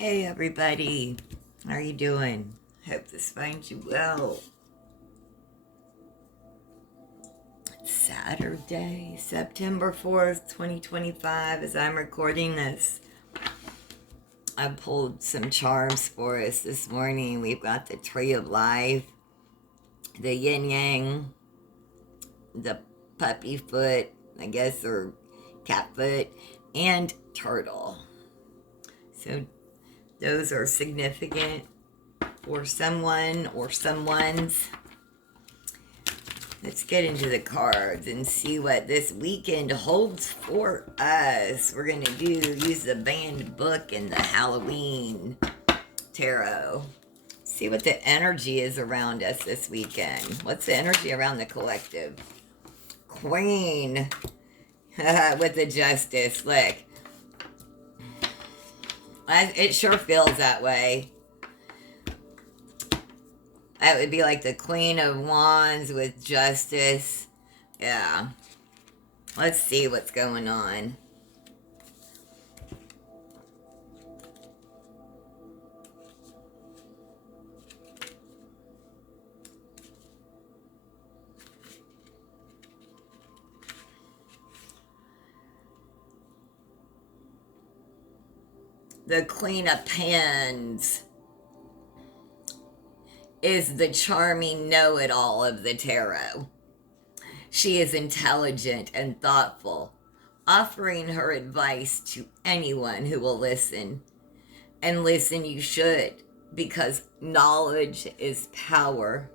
Hey everybody, how are you doing? Hope this finds you well. It's Saturday, September 4th, 2025, as I'm recording this. I pulled some charms for us this morning. We've got the Tree of Life, the Yin Yang, the Puppy Foot, I guess, or Cat Foot, and Turtle. So those are significant for someone or someone's. Let's get into the cards and see what this weekend holds for us. We're going to use the banned book and the Halloween tarot. See what the energy is around us this weekend. What's the energy around the collective? Queen with the Justice. Look, it sure feels that way. That would be like the Queen of Wands with Justice. Yeah. Let's see what's going on. The Queen of Pens is the charming know-it-all of the tarot. She is intelligent and thoughtful, offering her advice to anyone who will listen. And listen you should, because knowledge is power.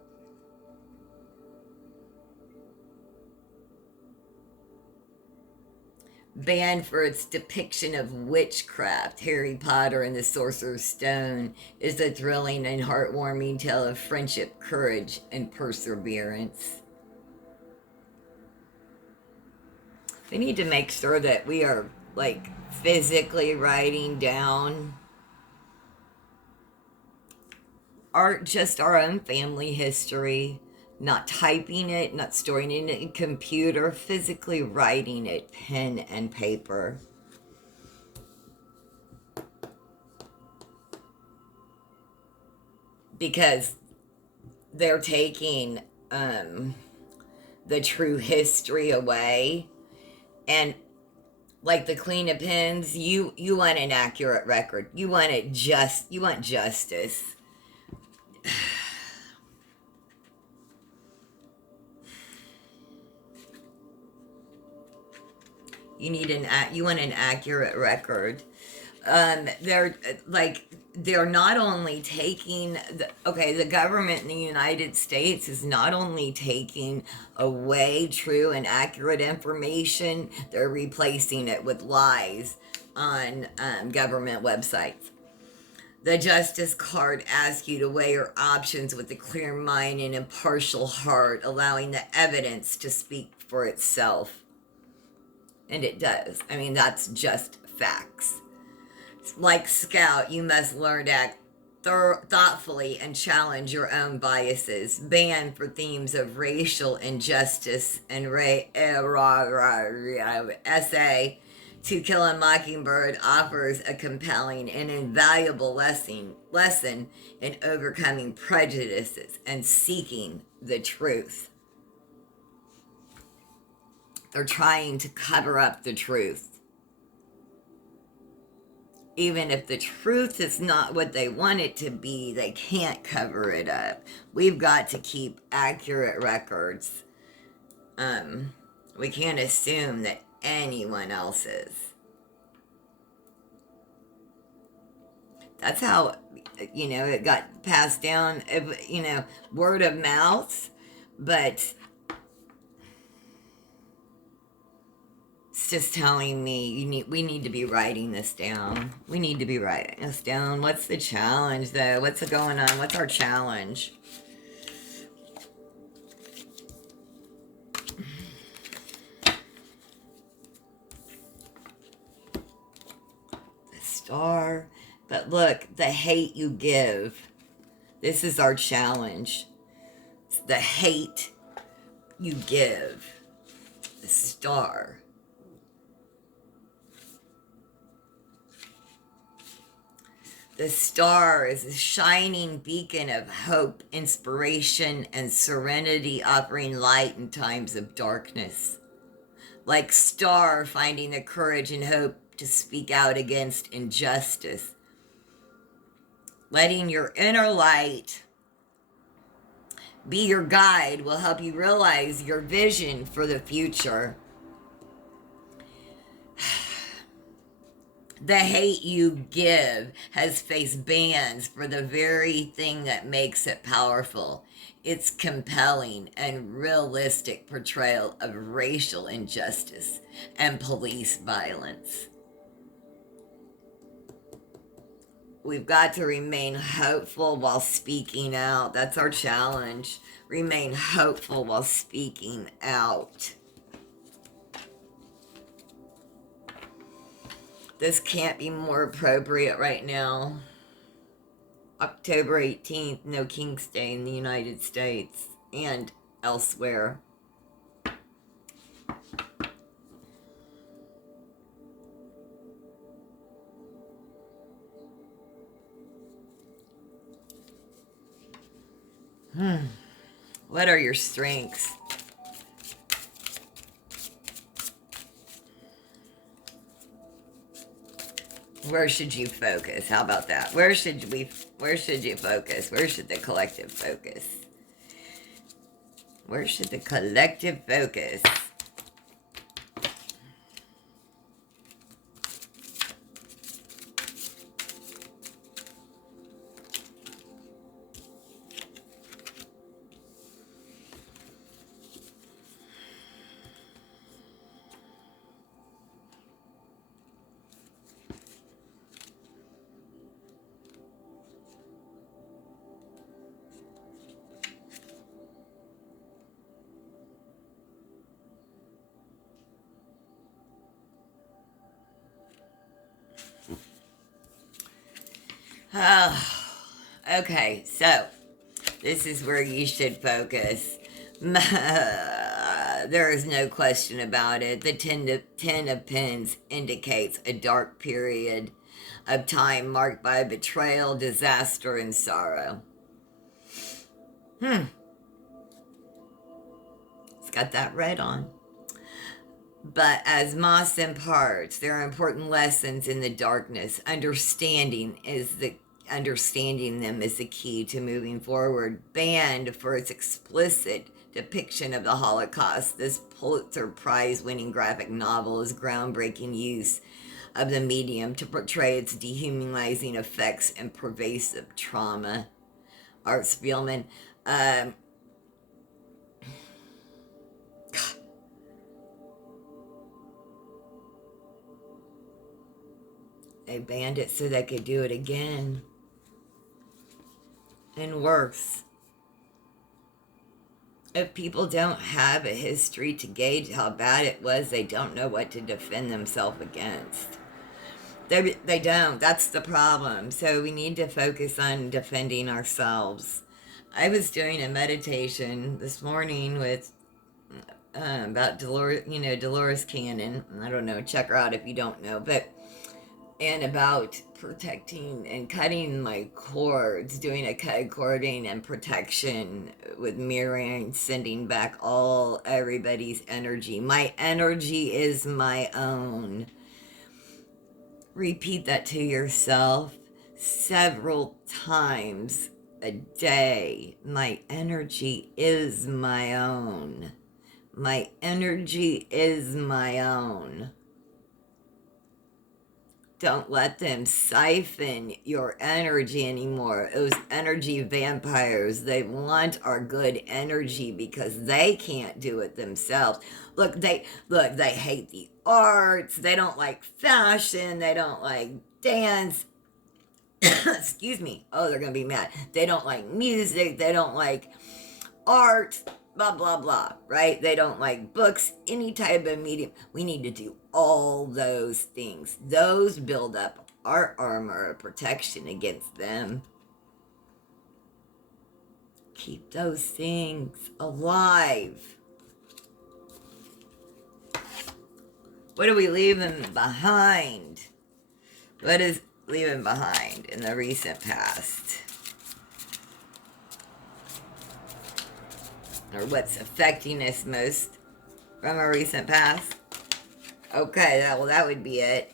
Banned for its depiction of witchcraft, Harry Potter and the Sorcerer's Stone is a thrilling and heartwarming tale of friendship, courage, and perseverance. We need to make sure that we are, like, physically writing down just our own family history, not typing it, not storing it in a computer, physically writing it, pen and paper. Because they're taking the true history away. And like the Queen of Pens, you want an accurate record. You want justice. You want an accurate record. They're not only taking the government in the United States is not only taking away true and accurate information, they're replacing it with lies on government websites. The Justice card asks you to weigh your options with a clear mind and impartial heart, allowing the evidence to speak for itself. And it does. I mean, that's just facts. Like Scout, you must learn to act thoughtfully and challenge your own biases. Banned for themes of racial injustice and essay To Kill a Mockingbird offers a compelling and invaluable lesson in overcoming prejudices and seeking the truth. They're trying to cover up the truth. Even if the truth is not what they want it to be, they can't cover it up. We've got to keep accurate records. We can't assume that anyone else is. That's how, it got passed down, word of mouth, but it's just telling me we need to be writing this down. We need to be writing this down. What's the challenge, though? What's going on? What's our challenge? The Star. But look, the hate you give. This is our challenge. It's the hate you give. The Star. The star is a shining beacon of hope, inspiration, and serenity, offering light in times of darkness. Like star finding the courage and hope to speak out against injustice. Letting your inner light be your guide will help you realize your vision for the future. The hate you give has faced bans for the very thing that makes it powerful. Its compelling and realistic portrayal of racial injustice and police violence. We've got to remain hopeful while speaking out. That's our challenge. Remain hopeful while speaking out. This can't be more appropriate right now. October 18th, no King's Day in the United States and elsewhere. What are your strengths? Where should you focus? How about that? Where should you focus? Where should the collective focus? Where should the collective focus? Oh, okay, so this is where you should focus. There is no question about it. The ten of Pens indicates a dark period of time marked by betrayal, disaster, and sorrow. It's got that red on. But as Moss imparts, there are important lessons in the darkness. Understanding them is the key to moving forward. Banned for its explicit depiction of the Holocaust, this Pulitzer Prize-winning graphic novel is groundbreaking use of the medium to portray its dehumanizing effects and pervasive trauma. Art Spielman. They banned it so they could do it again. And worse. If people don't have a history to gauge how bad it was, they don't know what to defend themselves against. They don't. That's the problem. So we need to focus on defending ourselves. I was doing a meditation this morning with about Dolores Cannon. I don't know. Check her out if you don't know. And about protecting and cutting my cords, doing a cut cording and protection with mirroring, sending back everybody's energy. My energy is my own. Repeat that to yourself several times a day. My energy is my own. My energy is my own. Don't let them siphon your energy anymore. Those energy vampires, they want our good energy because they can't do it themselves. They hate the arts, they don't like fashion, they don't like dance. Excuse me. Oh, they're going to be mad. They don't like music, they don't like art, blah, blah, blah, right? They don't like books, any type of medium. We need to do all those things. Those build up our armor of protection against them. Keep those things alive. What are we leaving behind? leaving behind in the recent past? Or what's affecting us most from a recent past? Okay, that would be it.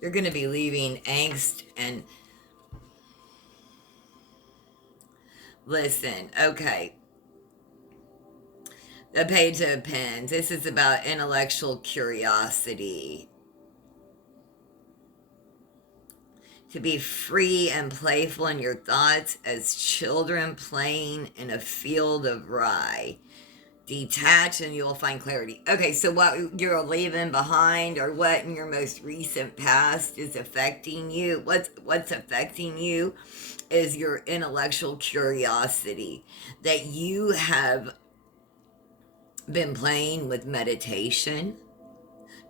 You're going to be leaving angst and listen, okay. The Page of Pens. This is about intellectual curiosity. To be free and playful in your thoughts as children playing in a field of rye. Detach and you will find clarity. Okay, so what you're leaving behind or what in your most recent past is affecting you? What's affecting you is your intellectual curiosity, that you have been playing with meditation,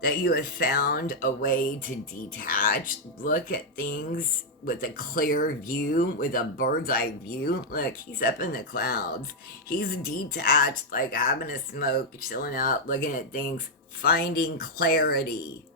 that you have found a way to detach, look at things with a clear view, with a bird's eye view. Look, he's up in the clouds. He's detached, like having a smoke, chilling out, looking at things, finding clarity.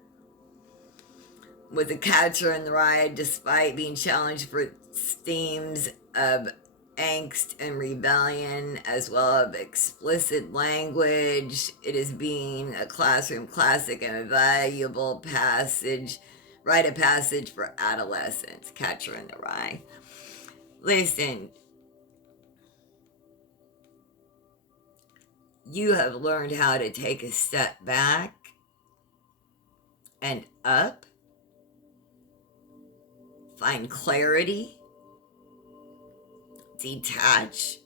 With the Catcher in the Rye, despite being challenged for themes of angst and rebellion, as well as explicit language, it is being a classroom classic and a valuable passage, rite of passage for adolescents. Catcher in the Rye. Listen, you have learned how to take a step back and up, find clarity, detach.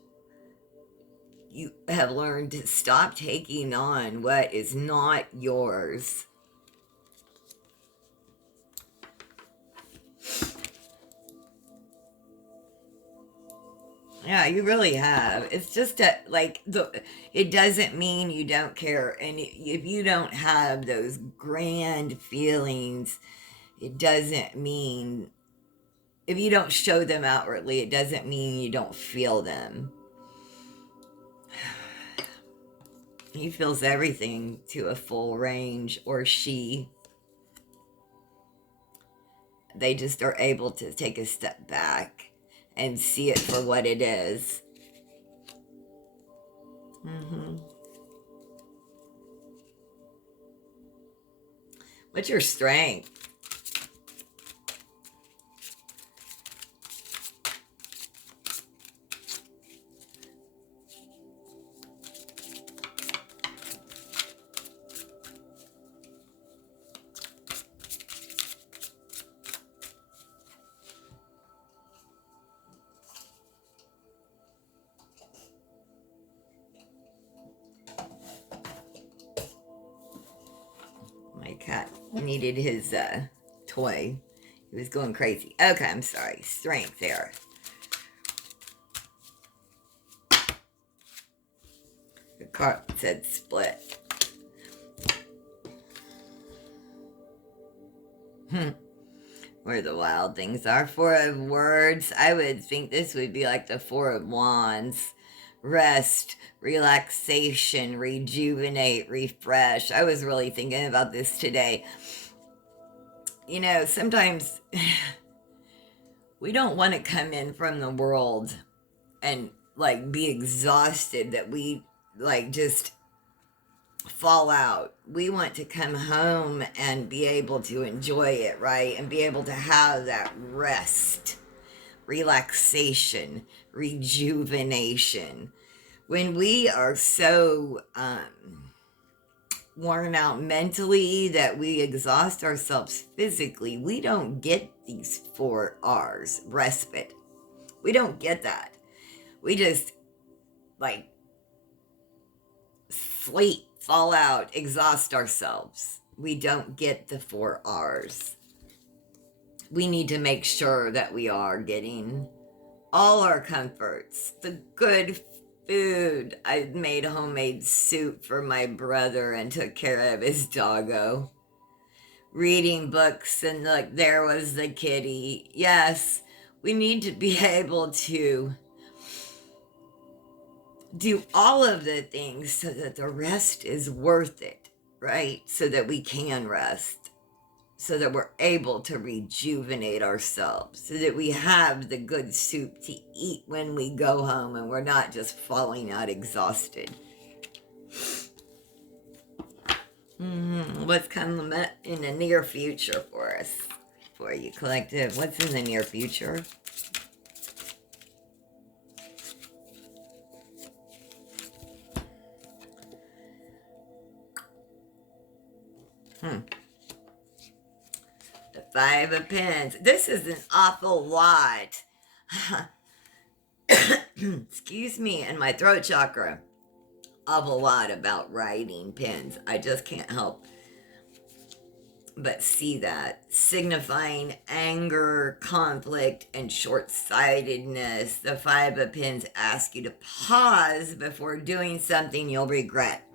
You have learned to stop taking on what is not yours. Yeah, you really have. It's just that, like, it doesn't mean you don't care. And if you don't have those grand feelings, it doesn't mean, if you don't show them outwardly, it doesn't mean you don't feel them. He feels everything to a full range, or she. They just are able to take a step back and see it for what it is. Mm-hmm. What's your strength? My cat needed his toy. He was going crazy. Okay, I'm sorry. Strength there. The card said split. Where the wild things are. Four of Words. I would think this would be like the Four of Wands. Rest, relaxation, rejuvenate, refresh. I was really thinking about this today. You know, sometimes we don't want to come in from the world and like be exhausted that we like just fall out. We want to come home and be able to enjoy it, right? And be able to have that rest, relaxation, rejuvenation. When we are so worn out mentally that we exhaust ourselves physically, we don't get these 4 R's, respite. We don't get that. We just like sleep fall out, exhaust ourselves. We don't get the 4 R's. We need to make sure that we are getting all our comforts, the good food. I made homemade soup for my brother and took care of his doggo. Reading books, and like there was the kitty. Yes, we need to be able to do all of the things so that the rest is worth it, right? So that we can rest, so that we're able to rejuvenate ourselves, so that we have the good soup to eat when we go home and we're not just falling out exhausted. What's coming in the near future for us, for you collective? What's in the near future? The 5 of Pens. This is an awful lot. Excuse me, and my throat chakra. Awful lot about writing pens. I just can't help but see that. Signifying anger, conflict, and short-sightedness. The 5 of Pens ask you to pause before doing something you'll regret.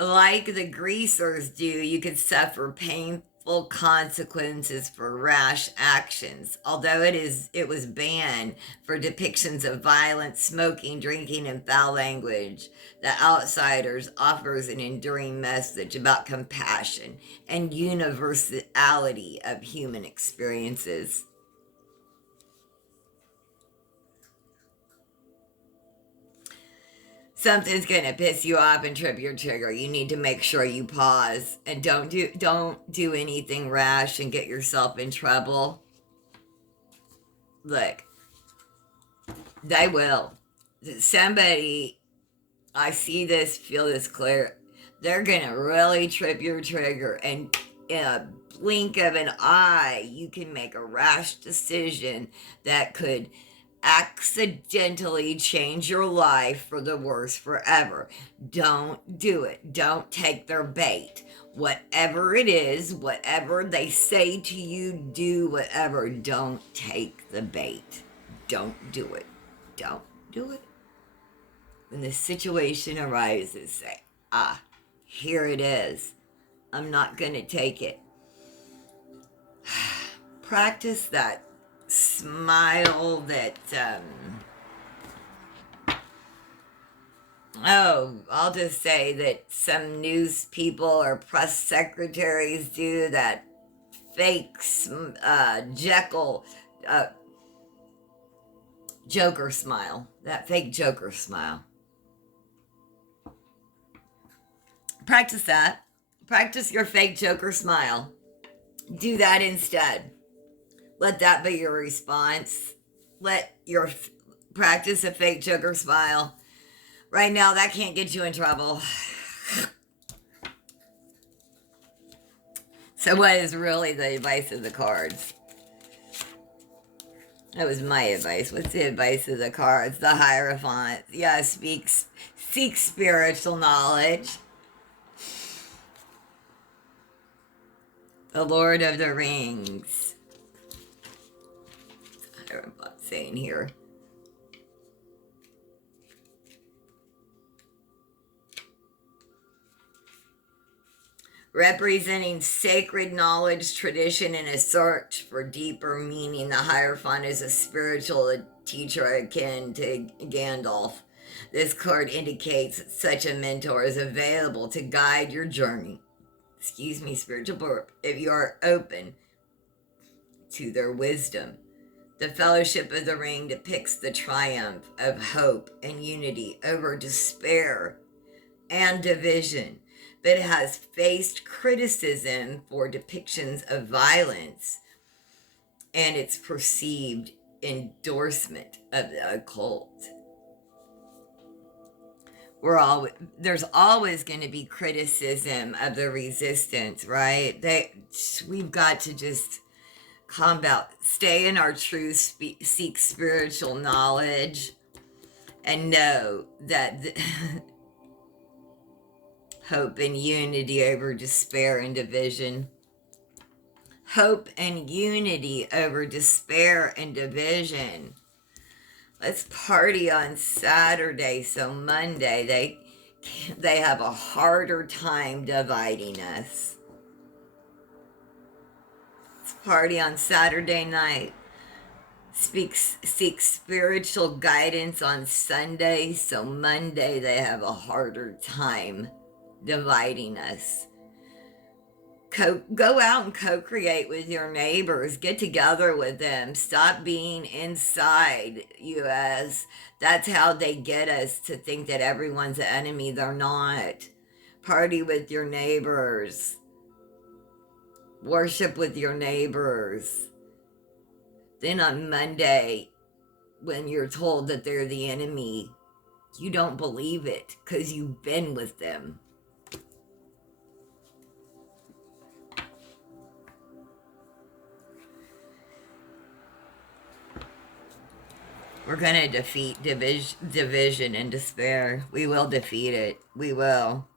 Like the greasers do, you could suffer painful consequences for rash actions. Although it was banned for depictions of violence, smoking, drinking, and foul language, The Outsiders offers an enduring message about compassion and universality of human experiences. Something's gonna piss you off and trip your trigger. You need to make sure you pause and don't do anything rash and get yourself in trouble. Look, they will. Somebody, I see this, feel this clear. They're gonna really trip your trigger, and in a blink of an eye, you can make a rash decision that could accidentally change your life for the worse forever. Don't do it. Don't take their bait. Whatever it is, whatever they say to you, do whatever. Don't take the bait. Don't do it. Don't do it. When the situation arises, say, here it is. I'm not going to take it. Practice that smile, that I'll just say that some news people or press secretaries do, that fake Joker smile, that fake Joker smile. Practice that. Practice your fake Joker smile. Do that instead. Let that be your response. Practice a fake Joker smile. Right now, that can't get you in trouble. So what is really the advice of the cards? That was my advice. What's the advice of the cards? The Hierophant. Yeah, seek spiritual knowledge. The Lord of the Rings. Hierophant saying here. Representing sacred knowledge, tradition, and a search for deeper meaning, the Hierophant is a spiritual teacher akin to Gandalf. This card indicates that such a mentor is available to guide your journey. Spiritual burp, if you are open to their wisdom. The Fellowship of the Ring depicts the triumph of hope and unity over despair and division, but it has faced criticism for depictions of violence and its perceived endorsement of the occult. There's always going to be criticism of the resistance, right? We've got to just combat, stay in our truth, seek spiritual knowledge, and know that hope and unity over despair and division. Hope and unity over despair and division. Let's party on Saturday so Monday they have a harder time dividing us. Let's party on Saturday night. Seek spiritual guidance on Sunday so Monday they have a harder time dividing us. Go out and co-create with your neighbors. Get together with them. Stop being inside us. That's how they get us to think that everyone's an enemy. They're not. Party with your neighbors. Worship with your neighbors. Then on Monday, when you're told that they're the enemy, you don't believe it because you've been with them. We're going to defeat division and despair. We will defeat it. We will.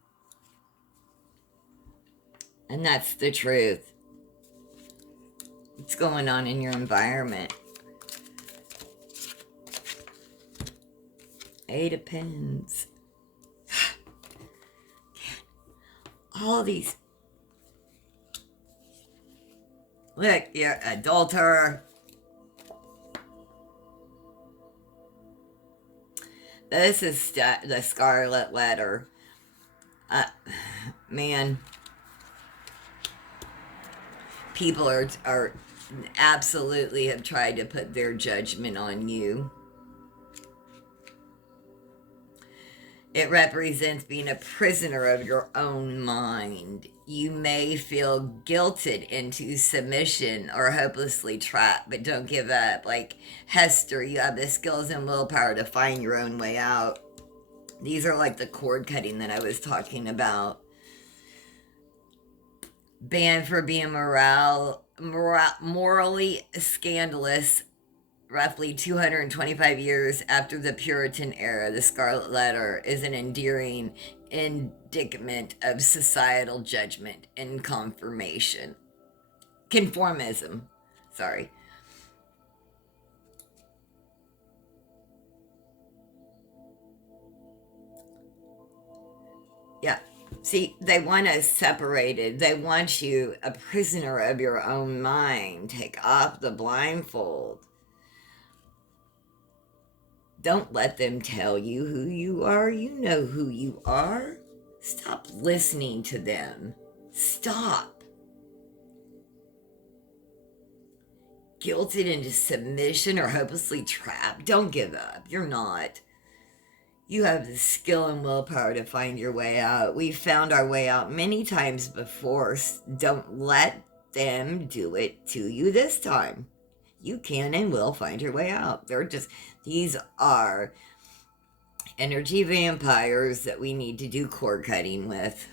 And that's the truth. What's going on in your environment? Eight of Pens. All these. Look, you're adulterer. This is the Scarlet Letter. Man, people are absolutely have tried to put their judgment on you. It represents being a prisoner of your own mind. You may feel guilted into submission or hopelessly trapped, but don't give up. Like Hester, you have the skills and willpower to find your own way out. These are like the cord cutting that I was talking about. Banned for being morally scandalous. Roughly 225 years after the Puritan era, the Scarlet Letter is an endearing indictment of societal judgment and conformism. Sorry. Yeah. See, they want us separated. They want you a prisoner of your own mind. Take off the blindfold. Don't let them tell you who you are. You know who you are. Stop listening to them. Stop. Guilted into submission or hopelessly trapped. Don't give up. You're not. You have the skill and willpower to find your way out. We've found our way out many times before. Don't let them do it to you this time. You can and will find your way out. These are energy vampires that we need to do cord cutting with.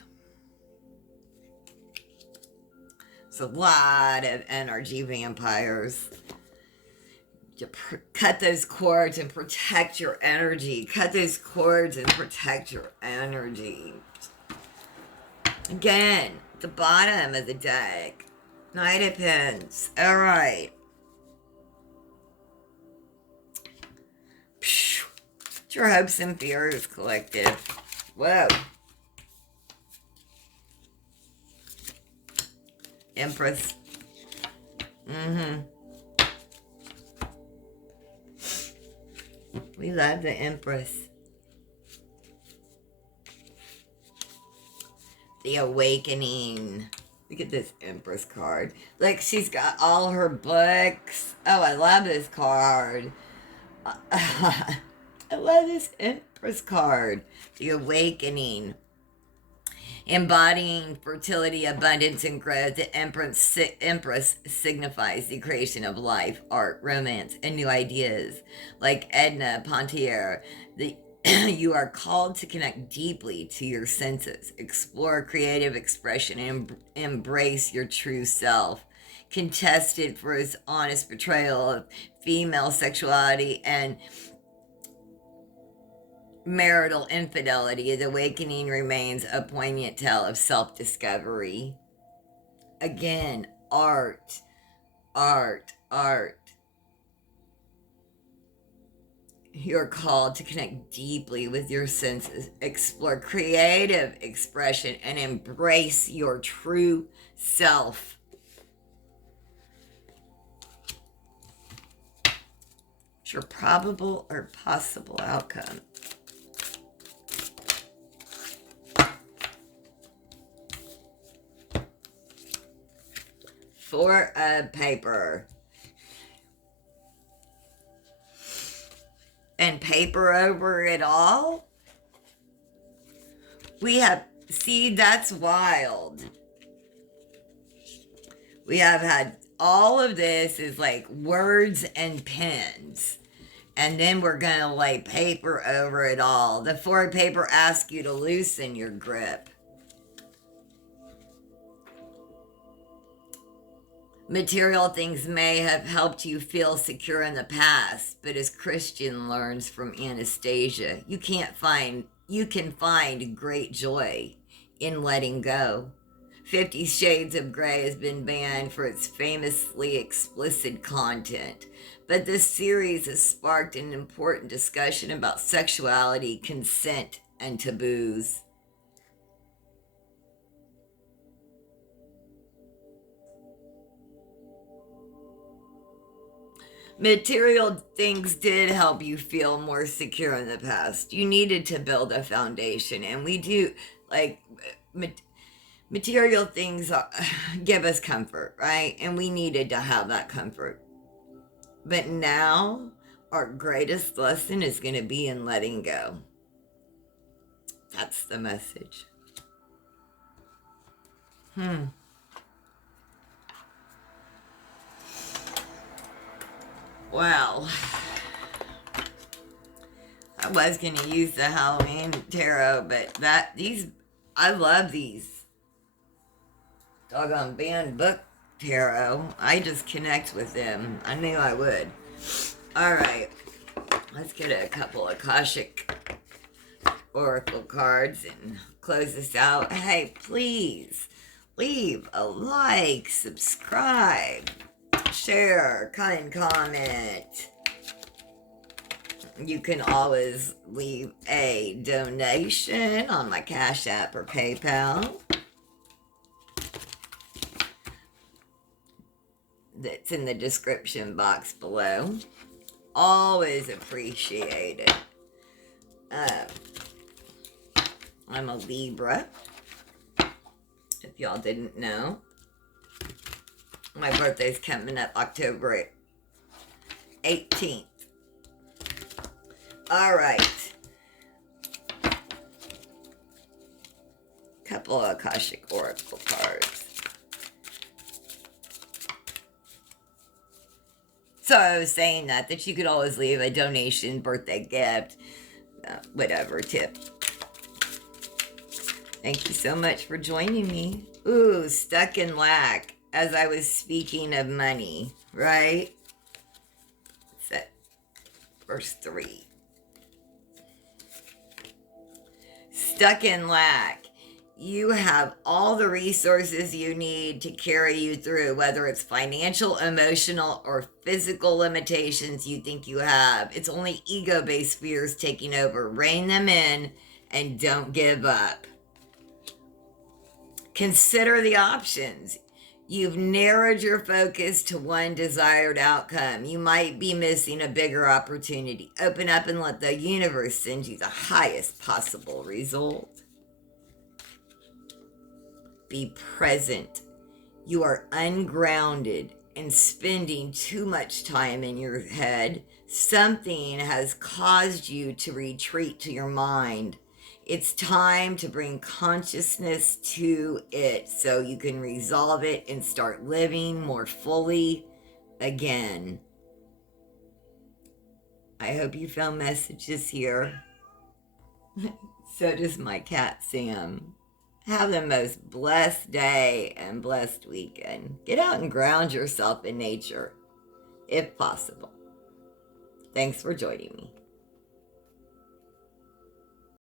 It's a lot of energy vampires. You cut those cords and protect your energy. Cut those cords and protect your energy. Again, the bottom of the deck. Knight of Pens. All right. It's your hopes and fears, collective. Whoa. Empress. We love the Empress. The Awakening. Look at this Empress card. Like, she's got all her books. Oh, I love this card. I love this Empress card. The Awakening. Embodying fertility, abundance, and growth, the Empress signifies the creation of life, art, romance, and new ideas. Like Edna Pontier, you are called to connect deeply to your senses, explore creative expression, and embrace your true self. Contested for his honest portrayal of female sexuality and marital infidelity, the awakening remains a poignant tale of self discovery. Again, art, art, art. You're called to connect deeply with your senses, explore creative expression, and embrace your true self. It's your probable or possible outcome. For a paper. And paper over it all? We have, see, that's wild. We have had all of this is like words and pens. And then we're going to lay paper over it all. The four paper asks you to loosen your grip. Material things may have helped you feel secure in the past, but as Christian learns from Anastasia, you can find great joy in letting go. 50 Shades of Grey has been banned for its famously explicit content, but this series has sparked an important discussion about sexuality, consent, and taboos. Material things did help you feel more secure in the past. You needed to build a foundation, and we do, like, material things give us comfort, right? And we needed to have that comfort. But now, our greatest lesson is going to be in letting go. That's the message. Well, I was going to use the Halloween tarot, but I love these doggone banned book tarot. I just connect with them. I knew I would. All right, let's get a couple of Akashic Oracle cards and close this out. Hey, please leave a like, subscribe, share, kind comment. You can always leave a donation on my Cash App or PayPal. That's in the description box below. Always appreciate it. I'm a Libra, if y'all didn't know. My birthday's coming up October 18th. All right. Couple of Akashic Oracle cards. So I was saying that you could always leave a donation, birthday gift, whatever, tip. Thank you so much for joining me. Ooh, stuck in lack. As I was speaking of money, right? Set verse 3. Stuck in lack. You have all the resources you need to carry you through, whether it's financial, emotional, or physical limitations you think you have. It's only ego-based fears taking over. Rein them in and don't give up. Consider the options. You've narrowed your focus to one desired outcome. You might be missing a bigger opportunity. Open up and let the universe send you the highest possible result. Be present. You are ungrounded and spending too much time in your head. Something has caused you to retreat to your mind. It's time to bring consciousness to it so you can resolve it and start living more fully again. I hope you found messages here. So does my cat, Sam. Have the most blessed day and blessed weekend. Get out and ground yourself in nature, if possible. Thanks for joining me.